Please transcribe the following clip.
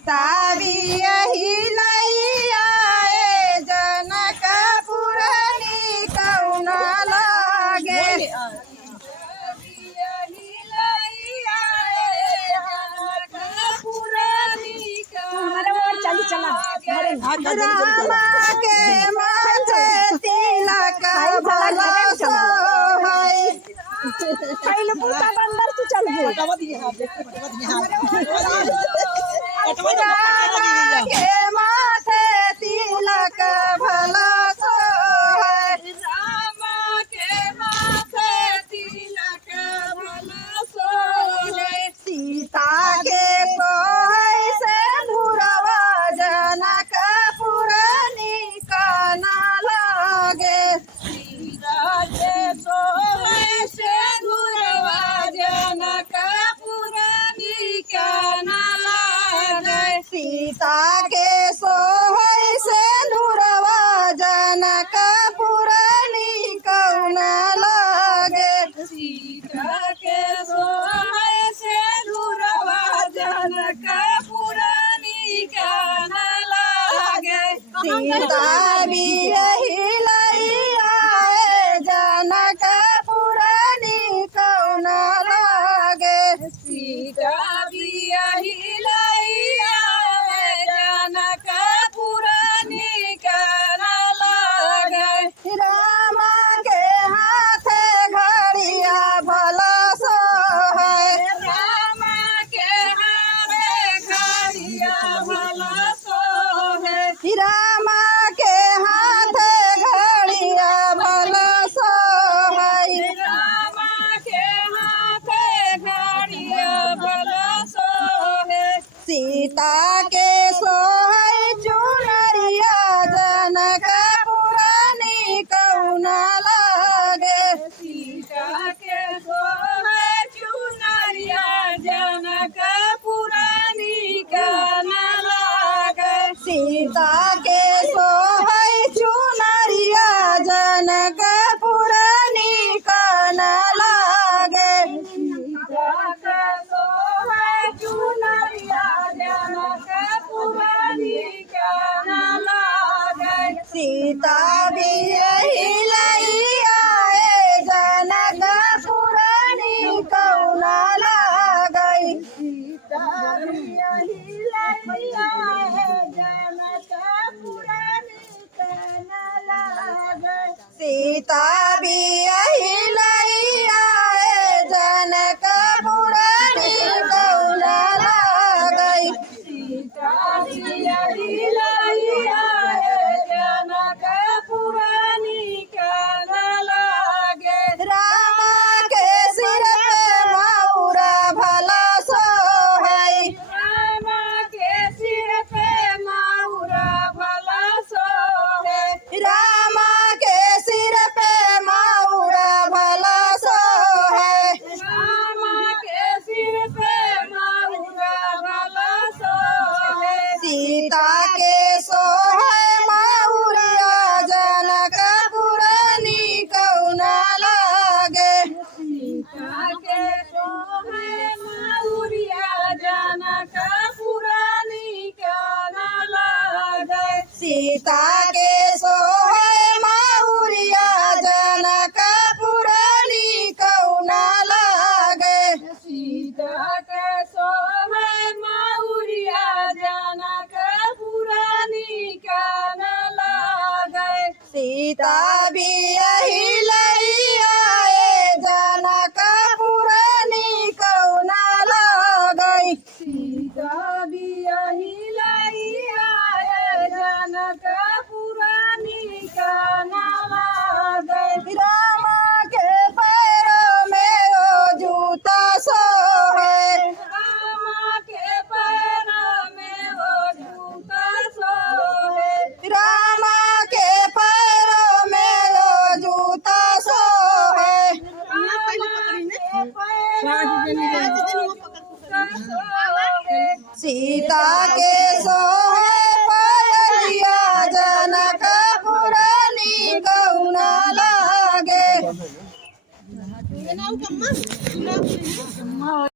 सीता बियही लैया जनकपुर कौन लागे रामा के माथे तिलक भला सोहै पहले पूछा बंदर तू चल गई रामा के माथे तिलक भला सोहै रामा के माथे तिलक भला सोहै सीता के सोहै से धुरवा जनकपुर निकन लागे सीता के सोहै से धुरवा जनकपुर निकन लागे सीता के सोहै से धुरवा जनकपुर निकन लागे सीता के सोहै से धुरवा जनकपुर निकन लागे सीता बियही लैया जनकपुर निकन लागे सीता बियही लैया जनकपुर निकन लागे रामा के हाथे घड़िया भला सोहै रामा के हाथे घड़िया भला सोहै रामा के हाथे घड़िया भला सोहै रामा के हाथे घड़िया भला सोहै सीता के सोहै चुनरिया जनकपुर निकन लागे सीता के सोहै चुनरिया जनकपुर निकन लागे सीता के सोहै चुनरिया जनकपुर निकन लागे सीता के सोहै चुनरिया जनकपुर निकन लागे सीता बियही लैया जनकपुर निकन लागे सीता बियही लैया जनकपुर निकन लागे सीता बियही लैया जनकपुर निकन लागे सीता बियही लैया जनकपुर निकन लागे रामा के सिर पे मौरा भला सोहै रामा के सिर पे मौरा भला सोहै रामा के सिर पे मौरा भला सोहै रामा के सिर पे मौरा भला सोहै सीता के सोहै मौरिया जनकपुर निकन लागे सीता के सोहै मौरिया जनकपुर निकन लागे सीता के सोहै मौरिया जनकपुर निकन लागे सीता के सोहै मौरिया जनकपुर निकन लागे सीता बियही लैया जनकपुर निकन लागे सीता बियही लैया जनकपुर निकन लागे रामा के पैरों में ओ जूता सोहै रामा के पैरों में ओ जूता सोहै रामा के पैरों में ओ जूता सोहै सीता के सोहै पायलिया जनकपुर निकन लागे